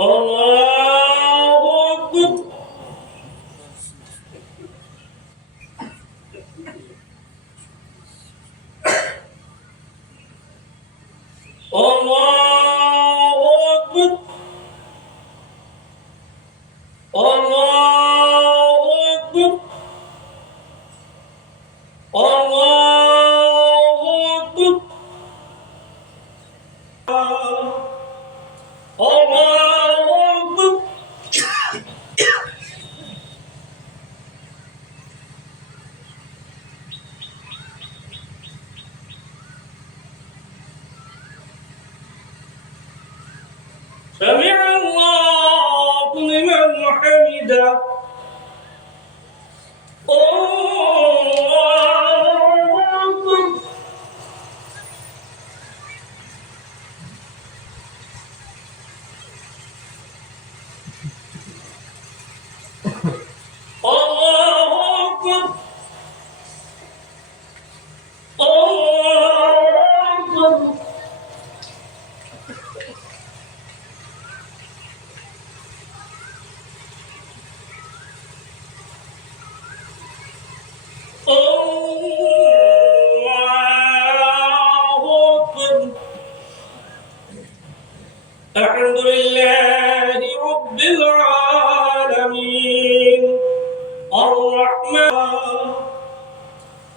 الله أكبر الله أكبر الله أكبر الله أكبر الله أكبر سمع الله لمن حمده الله أكبر الله أكبر الله أكبر الله أكبر الحمد لله رب العالمين الرحمن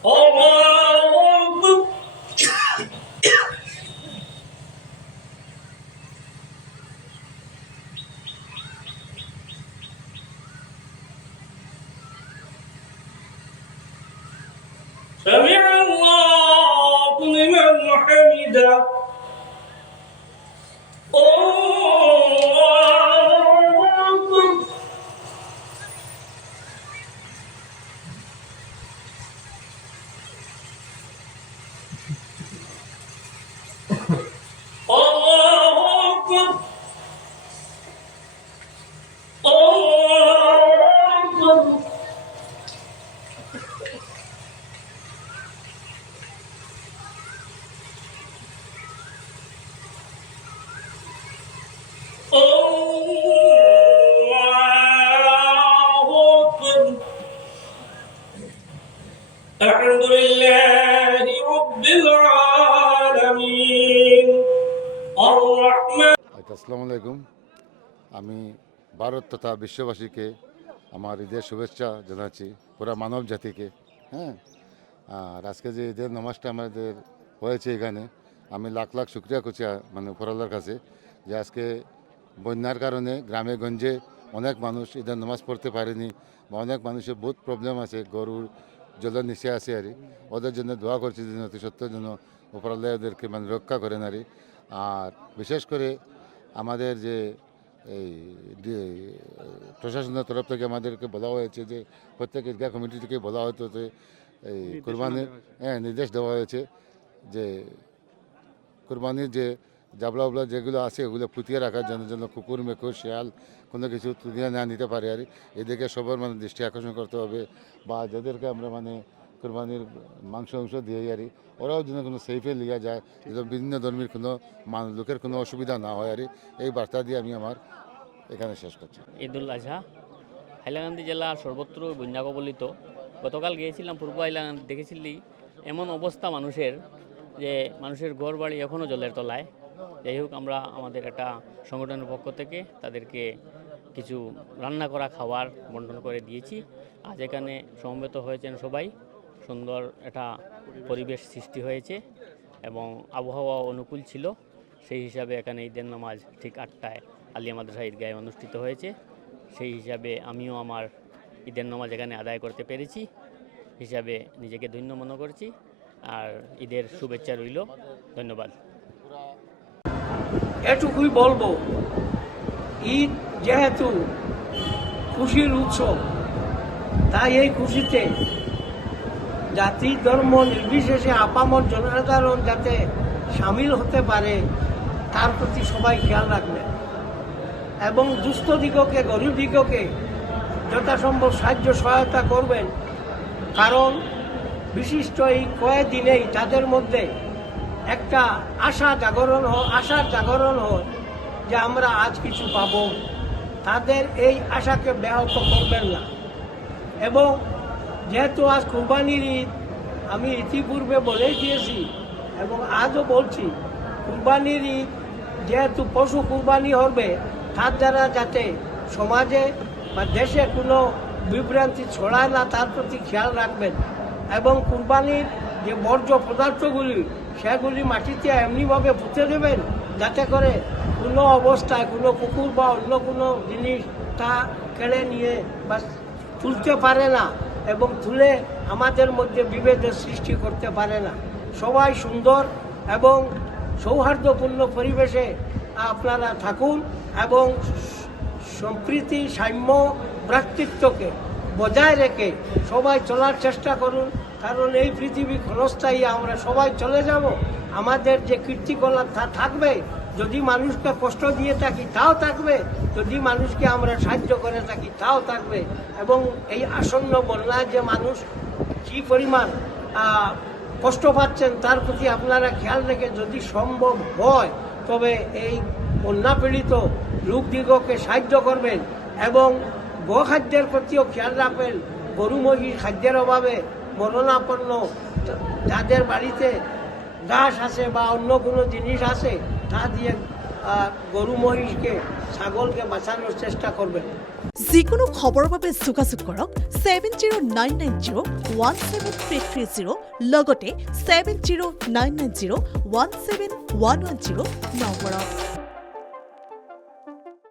الله أكبر سمع الله لمن حمده الله أكبر الله أكبر الله أكبر الله أكبر الحمد لله رب العالمين الرحمن আসসালামু আলাইকুম। আমি ভারত তথা বিশ্ববাসীকে আমার ঈদের শুভেচ্ছা জানাচ্ছি, পুরা মানব জাতিকে। হ্যাঁ, আর আজকে যে ঈদের নামাজটা আমাদের হয়েছে এখানে, আমি লাখ লাখ শুকরিয়া করছি মানে উপরওয়ালার কাছে, যে আজকে বন্যার কারণে গ্রামে গঞ্জে অনেক মানুষ ঈদের নামাজ পড়তে পারেনি, বা অনেক মানুষের বহুত প্রবলেম আছে, গরুর জলের নিচে আছে আর ওদের জন্য দোয়া করছি যেন অতি সত্যের জন্য উপরওয়ালা ওদেরকে মানে রক্ষা করেন আর। আর বিশেষ করে আমাদের যে এই প্রশাসনের তরফ থেকে আমাদেরকে বলা হয়েছে যে প্রত্যেক ঈদগাহ কমিটি থেকে বলা হতো যে এই কুরবানির নির্দেশ দেওয়া হয়েছে যে কুরবানির যে জাবলা উবলা যেগুলো আছে ওগুলো পুঁতিয়ে রাখার জন্য কুকুর মেকুর শেয়াল কোনো কিছু তুলিয়ে না নিতে পারে আর এদিকে সবার মানে দৃষ্টি আকর্ষণ করতে হবে, বা যাদেরকে আমরা মানে কুরবানির মাংস দিয়ে আর ওরাও যেন কোনো সেফে লিয়া যায়, যেন বিভিন্ন ধর্মের কোনো লোকের কোনো অসুবিধা না হয় আর এই বার্তা দিয়ে আমি আমার এখানে শেষ করছি। ঈদুল আজহা হাইলাকান্দি জেলার সর্বত্র বন্যা কবলিত। গতকাল গিয়েছিলাম পূর্ব হাইলাকান্দি, দেখেছিলি এমন অবস্থা মানুষের যে মানুষের ঘর বাড়ি এখনও জলের তলায়। যাই হোক, আমরা আমাদের একটা সংগঠনের পক্ষ থেকে তাদেরকে কিছু রান্না করা খাবার বন্টন করে দিয়েছি। আজ এখানে সমবেত হয়েছেন সবাই, সুন্দর একটা পরিবেশ সৃষ্টি হয়েছে এবং আবহাওয়া অনুকূল ছিল। সেই হিসাবে এখানে ঈদের নামাজ ঠিক 8টায় আলিয়া মাদ্রাসা ঈদগাহে অনুষ্ঠিত হয়েছে। সেই হিসাবে আমিও আমার ঈদের নামাজ এখানে আদায় করতে পেরেছি হিসাবে নিজেকে ধন্য মনে করছি। আর ঈদের শুভেচ্ছা রইল। ধন্যবাদ। এটুকুই বলবো, ঈদ যেহেতু খুশির উৎসব, তাই এই খুশিতে জাতি ধর্ম নির্বিশেষে আপামর জনসাধারণ যাতে সামিল হতে পারে তার প্রতি সবাই খেয়াল রাখবেন এবং দুস্থ দিগকে, গরিব দিগকে যথাসম্ভব সাহায্য সহায়তা করবেন। কারণ বিশিষ্ট এই কয়েকদিনেই তাদের মধ্যে একটা আশার জাগরণ হয় যে আমরা আজ কিছু পাবো, তাদের এই আশাকে ব্যাহত করবেন না। এবং যেহেতু আজ কুরবানির ঈদ, আমি ইতিপূর্বে বলেই দিয়েছি এবং আজও বলছি, কুরবানির ঈদ যেহেতু পশু কুরবানি হবে, তার দ্বারা যাতে সমাজে বা দেশে কোনো বিভ্রান্তি ছড়ায় না তার প্রতি খেয়াল রাখবেন। এবং কুরবানির যে বর্জ্য পদার্থগুলি সেগুলি মাটিতে এমনিভাবে পুঁতে দেবেন যাতে করে কোনো অবস্থায় কোনো কুকুর বা অন্য কোনো জিনিস তা কেড়ে নিয়ে বা তুলতে পারে না এবং তুলে আমাদের মধ্যে বিভেদের সৃষ্টি করতে পারে না। সবাই সুন্দর এবং সৌহার্দ্যপূর্ণ পরিবেশে আপনারা থাকুন এবং সম্প্রীতি, সাম্য, ভ্রাতৃত্বকে বজায় রেখে সবাই চলার চেষ্টা করুন। কারণ এই পৃথিবী ক্ষণস্থায়ী, আমরা সবাই চলে যাব। আমাদের যে কীর্তিকলাপ তা থাকবে, যদি মানুষকে কষ্ট দিয়ে থাকি তাও থাকবে, যদি মানুষকে আমরা সাহায্য করে থাকি তাও থাকবে। এবং এই আসন্ন বন্যায় যে মানুষ কী পরিমাণ কষ্ট পাচ্ছেন তার প্রতি আপনারা খেয়াল রেখে যদি সম্ভব হয় তবে এই বন্যা পীড়িত লোকদিগকে সাহায্য করবেন এবং গোখাদ্যের প্রতিও খেয়াল রাখবেন। গরু মহিষ খাদ্যের অভাবে মরণাপন্ন যাদের বাড়িতে ঘাস আছে বা অন্য কোনো জিনিস আছে তা দিয়ে গরু মহিষকে ছাগলকে বাঁচানোর চেষ্টা করবেন। যিকোনো খবৰৰ বাবে যোগাযোগ কৰক 7099017330 লগতে 7099017110 নম্বৰত।